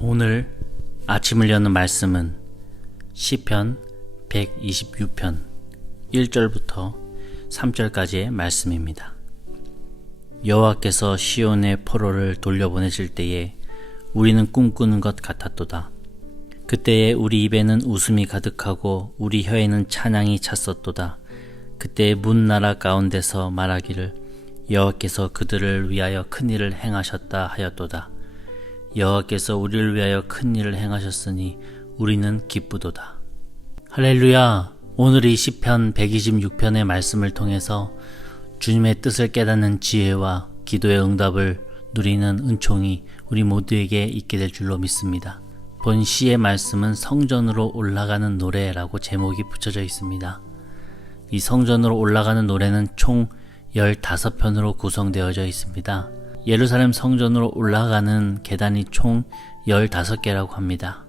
오늘 아침을 여는 말씀은 시편 126편 1절부터 3절까지의 말씀입니다. 여호와께서 시온의 포로를 돌려보내실 때에 우리는 꿈꾸는 것 같았도다. 그때에 우리 입에는 웃음이 가득하고 우리 혀에는 찬양이 찼었도다. 그때에 문 나라 가운데서 말하기를 여호와께서 그들을 위하여 큰 일을 행하셨다 하였도다. 여호와께서 우리를 위하여 큰 일을 행하셨으니 우리는 기쁘도다. 할렐루야! 오늘 이 시편 126편의 말씀을 통해서 주님의 뜻을 깨닫는 지혜와 기도의 응답을 누리는 은총이 우리 모두에게 있게 될 줄로 믿습니다. 본 시의 말씀은 성전으로 올라가는 노래라고 제목이 붙여져 있습니다. 이 성전으로 올라가는 노래는 총 15편으로 구성되어져 있습니다. 예루살렘 성전으로 올라가는 계단이 총 15개라고 합니다.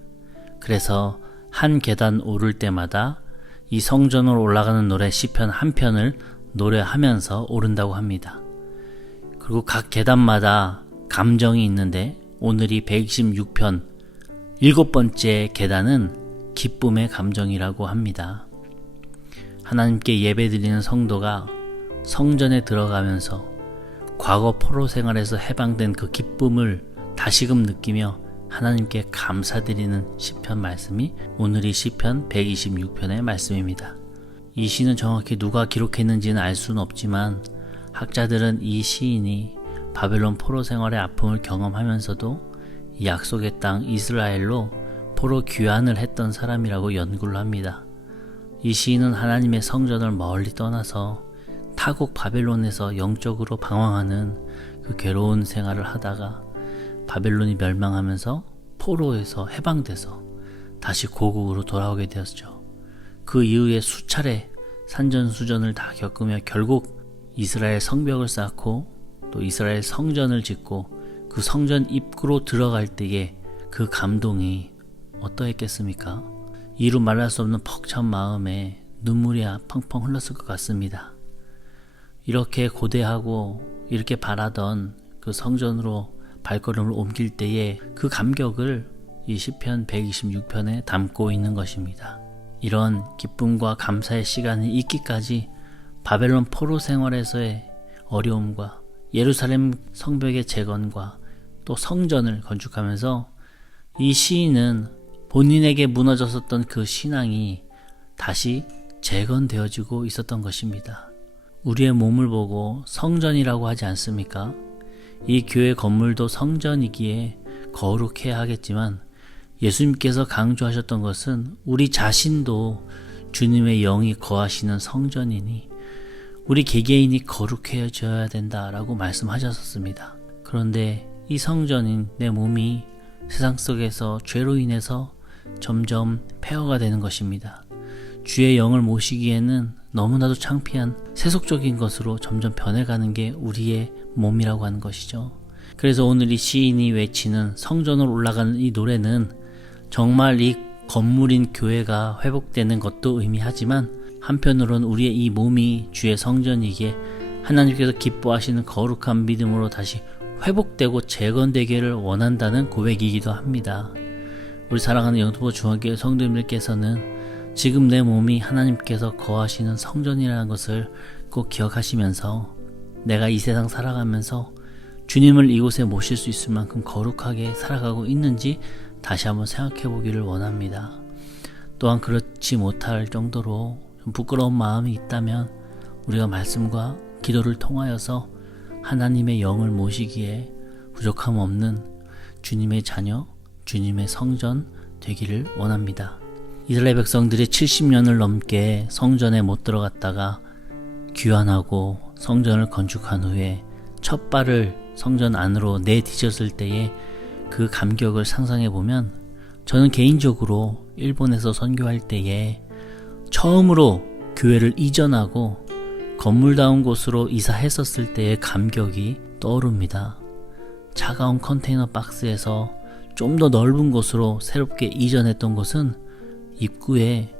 그래서 한 계단 오를 때마다 이 성전으로 올라가는 노래 시편 한 편을 노래하면서 오른다고 합니다. 그리고 각 계단마다 감정이 있는데 오늘이 126편 7번째 계단은 기쁨의 감정이라고 합니다. 하나님께 예배드리는 성도가 성전에 들어가면서 과거 포로 생활에서 해방된 그 기쁨을 다시금 느끼며 하나님께 감사드리는 시편 말씀이 오늘이 시편 126편의 말씀입니다. 이 시는 정확히 누가 기록했는지는 알 수는 없지만 학자들은 이 시인이 바벨론 포로 생활의 아픔을 경험하면서도 이 약속의 땅 이스라엘로 포로 귀환을 했던 사람이라고 연구를 합니다. 이 시인은 하나님의 성전을 멀리 떠나서 타국 바벨론에서 영적으로 방황하는 그 괴로운 생활을 하다가 바벨론이 멸망하면서 포로에서 해방돼서 다시 고국으로 돌아오게 되었죠. 그 이후에 수차례 산전수전을 다 겪으며 결국 이스라엘 성벽을 쌓고 또 이스라엘 성전을 짓고 그 성전 입구로 들어갈 때에 그 감동이 어떠했겠습니까? 이루 말할 수 없는 벅찬 마음에 눈물이 펑펑 흘렀을 것 같습니다. 이렇게 고대하고 이렇게 바라던 그 성전으로 발걸음을 옮길 때에 그 감격을 이 시편 126편에 담고 있는 것입니다. 이런 기쁨과 감사의 시간이 있기까지 바벨론 포로 생활에서의 어려움과 예루살렘 성벽의 재건과 또 성전을 건축하면서 이 시인은 본인에게 무너졌었던 그 신앙이 다시 재건되어지고 있었던 것입니다. 우리의 몸을 보고 성전이라고 하지 않습니까? 이 교회 건물도 성전이기에 거룩해야 하겠지만 예수님께서 강조하셨던 것은 우리 자신도 주님의 영이 거하시는 성전이니 우리 개개인이 거룩해져야 된다라고 말씀하셨습니다. 그런데 이 성전인 내 몸이 세상 속에서 죄로 인해서 점점 폐허가 되는 것입니다. 주의 영을 모시기에는 너무나도 창피한 세속적인 것으로 점점 변해가는 게 우리의 몸이라고 하는 것이죠. 그래서 오늘 이 시인이 외치는 성전으로 올라가는 이 노래는 정말 이 건물인 교회가 회복되는 것도 의미하지만 한편으로는 우리의 이 몸이 주의 성전이기에 하나님께서 기뻐하시는 거룩한 믿음으로 다시 회복되고 재건되기를 원한다는 고백이기도 합니다. 우리 사랑하는 영토보 중앙교회 성도님들께서는 지금 내 몸이 하나님께서 거하시는 성전이라는 것을 꼭 기억하시면서 내가 이 세상 살아가면서 주님을 이곳에 모실 수 있을 만큼 거룩하게 살아가고 있는지 다시 한번 생각해 보기를 원합니다. 또한 그렇지 못할 정도로 좀 부끄러운 마음이 있다면 우리가 말씀과 기도를 통하여서 하나님의 영을 모시기에 부족함 없는 주님의 자녀, 주님의 성전 되기를 원합니다. 이스라엘 백성들이 70년을 넘게 성전에 못 들어갔다가 귀환하고 성전을 건축한 후에 첫 발을 성전 안으로 내디뎠을 때의 그 감격을 상상해 보면 저는 개인적으로 일본에서 선교할 때에 처음으로 교회를 이전하고 건물다운 곳으로 이사했었을 때의 감격이 떠오릅니다. 차가운 컨테이너 박스에서 좀 더 넓은 곳으로 새롭게 이전했던 곳은 입구에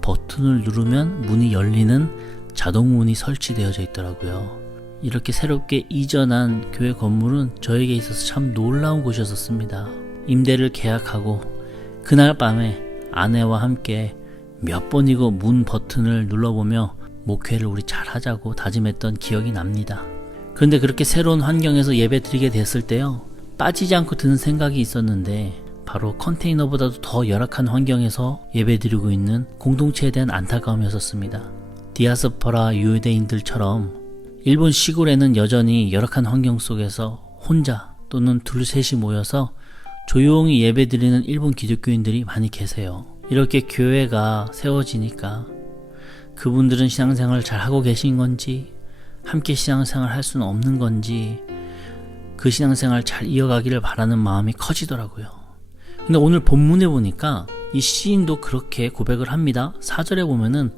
버튼을 누르면 문이 열리는 자동문이 설치되어져 있더라고요. 이렇게 새롭게 이전한 교회 건물은 저에게 있어서 참 놀라운 곳이었습니다. 임대를 계약하고 그날 밤에 아내와 함께 몇 번이고 문 버튼을 눌러보며 목회를 우리 잘하자고 다짐했던 기억이 납니다. 그런데 그렇게 새로운 환경에서 예배 드리게 됐을 때요, 빠지지 않고 드는 생각이 있었는데 바로 컨테이너보다도 더 열악한 환경에서 예배 드리고 있는 공동체에 대한 안타까움이었습니다. 디아스포라 유대인들처럼 일본 시골에는 여전히 열악한 환경 속에서 혼자 또는 둘셋이 모여서 조용히 예배 드리는 일본 기독교인들이 많이 계세요. 이렇게 교회가 세워지니까 그분들은 신앙생활을 잘 하고 계신 건지, 함께 신앙생활 할 수는 없는 건지, 그 신앙생활 잘 이어가기를 바라는 마음이 커지더라고요. 근데 오늘 본문에 보니까 이 시인도 그렇게 고백을 합니다. 4절에 보면은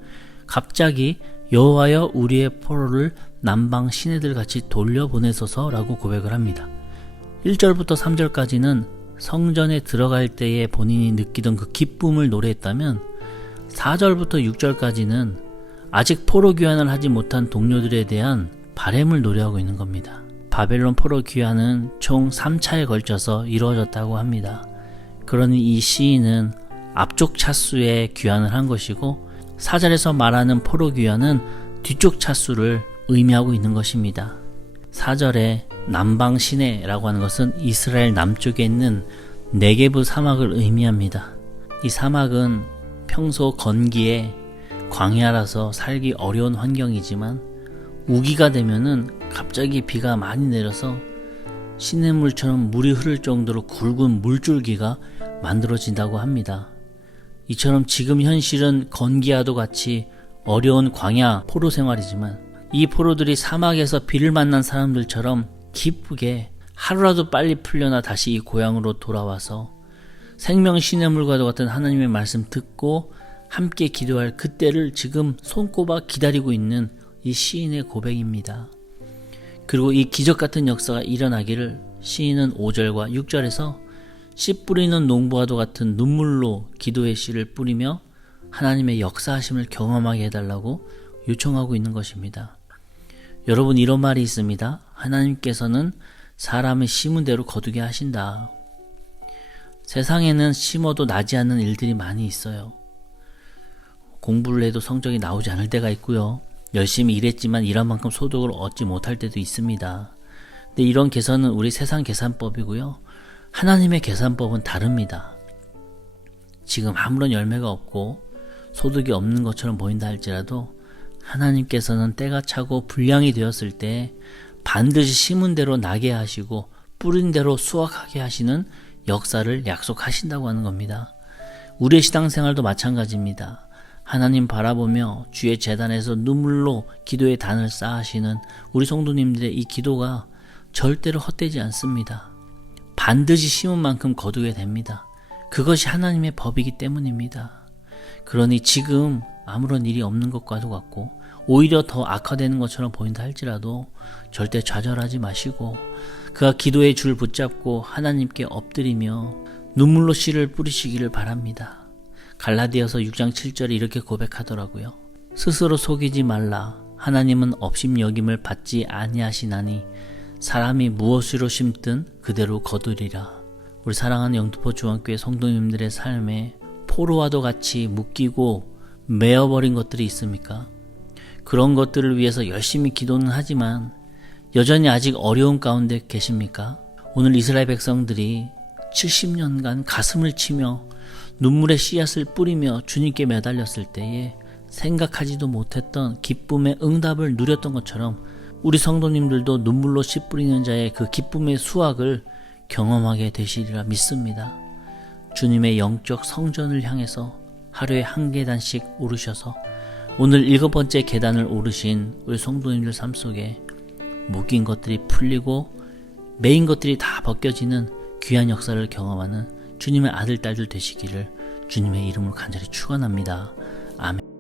갑자기 여호와여 우리의 포로를 남방 시내들 같이 돌려보내소서 라고 고백을 합니다. 1절부터 3절까지는 성전에 들어갈 때에 본인이 느끼던 그 기쁨을 노래했다면 4절부터 6절까지는 아직 포로 귀환을 하지 못한 동료들에 대한 바램을 노래하고 있는 겁니다. 바벨론 포로 귀환은 총 3차에 걸쳐서 이루어졌다고 합니다. 그러니 이 시인은 앞쪽 차수에 귀환을 한 것이고 4절에서 말하는 포로 귀환은 뒤쪽 차수를 의미하고 있는 것입니다. 4절에 남방 시내라고 하는 것은 이스라엘 남쪽에 있는 네게브 사막을 의미합니다. 이 사막은 평소 건기에 광야라서 살기 어려운 환경이지만 우기가 되면은 갑자기 비가 많이 내려서 시냇물처럼 물이 흐를 정도로 굵은 물줄기가 만들어진다고 합니다. 이처럼 지금 현실은 건기와도 같이 어려운 광야 포로 생활이지만 이 포로들이 사막에서 비를 만난 사람들처럼 기쁘게 하루라도 빨리 풀려나 다시 이 고향으로 돌아와서 생명 시냇물과도 같은 하나님의 말씀 듣고 함께 기도할 그때를 지금 손꼽아 기다리고 있는 이 시인의 고백입니다. 그리고 이 기적 같은 역사가 일어나기를 시인은 5절과 6절에서 씨 뿌리는 농부와도 같은 눈물로 기도의 씨를 뿌리며 하나님의 역사하심을 경험하게 해달라고 요청하고 있는 것입니다. 여러분, 이런 말이 있습니다. 하나님께서는 사람의 심은 대로 거두게 하신다. 세상에는 심어도 나지 않는 일들이 많이 있어요. 공부를 해도 성적이 나오지 않을 때가 있고요. 열심히 일했지만 일한 만큼 소득을 얻지 못할 때도 있습니다. 근데 이런 계산은 우리 세상 계산법이고요. 하나님의 계산법은 다릅니다. 지금 아무런 열매가 없고 소득이 없는 것처럼 보인다 할지라도 하나님께서는 때가 차고 분량이 되었을 때 반드시 심은 대로 나게 하시고 뿌린 대로 수확하게 하시는 역사를 약속하신다고 하는 겁니다. 우리의 신앙생활도 마찬가지입니다. 하나님 바라보며 주의 제단에서 눈물로 기도의 단을 쌓으시는 우리 성도님들의 이 기도가 절대로 헛되지 않습니다. 반드시 심은 만큼 거두게 됩니다. 그것이 하나님의 법이기 때문입니다. 그러니 지금 아무런 일이 없는 것과도 같고 오히려 더 악화되는 것처럼 보인다 할지라도 절대 좌절하지 마시고 그가 기도의 줄 붙잡고 하나님께 엎드리며 눈물로 씨를 뿌리시기를 바랍니다. 갈라디아서 6장 7절에 이렇게 고백하더라고요. 스스로 속이지 말라. 하나님은 업심여김을 받지 아니하시나니 사람이 무엇으로 심든 그대로 거두리라. 우리 사랑하는 영등포 중앙교회 성도님들의 삶에 포로와도 같이 묶이고 메어버린 것들이 있습니까? 그런 것들을 위해서 열심히 기도는 하지만 여전히 아직 어려운 가운데 계십니까? 오늘 이스라엘 백성들이 70년간 가슴을 치며 눈물의 씨앗을 뿌리며 주님께 매달렸을 때에 생각하지도 못했던 기쁨의 응답을 누렸던 것처럼 우리 성도님들도 눈물로 씨 뿌리는 자의 그 기쁨의 수확을 경험하게 되시리라 믿습니다. 주님의 영적 성전을 향해서 하루에 한 계단씩 오르셔서 오늘 7번째 계단을 오르신 우리 성도님들 삶 속에 묶인 것들이 풀리고 매인 것들이 다 벗겨지는 귀한 역사를 경험하는 주님의 아들, 딸들 되시기를 주님의 이름으로 간절히 축원합니다. 아멘.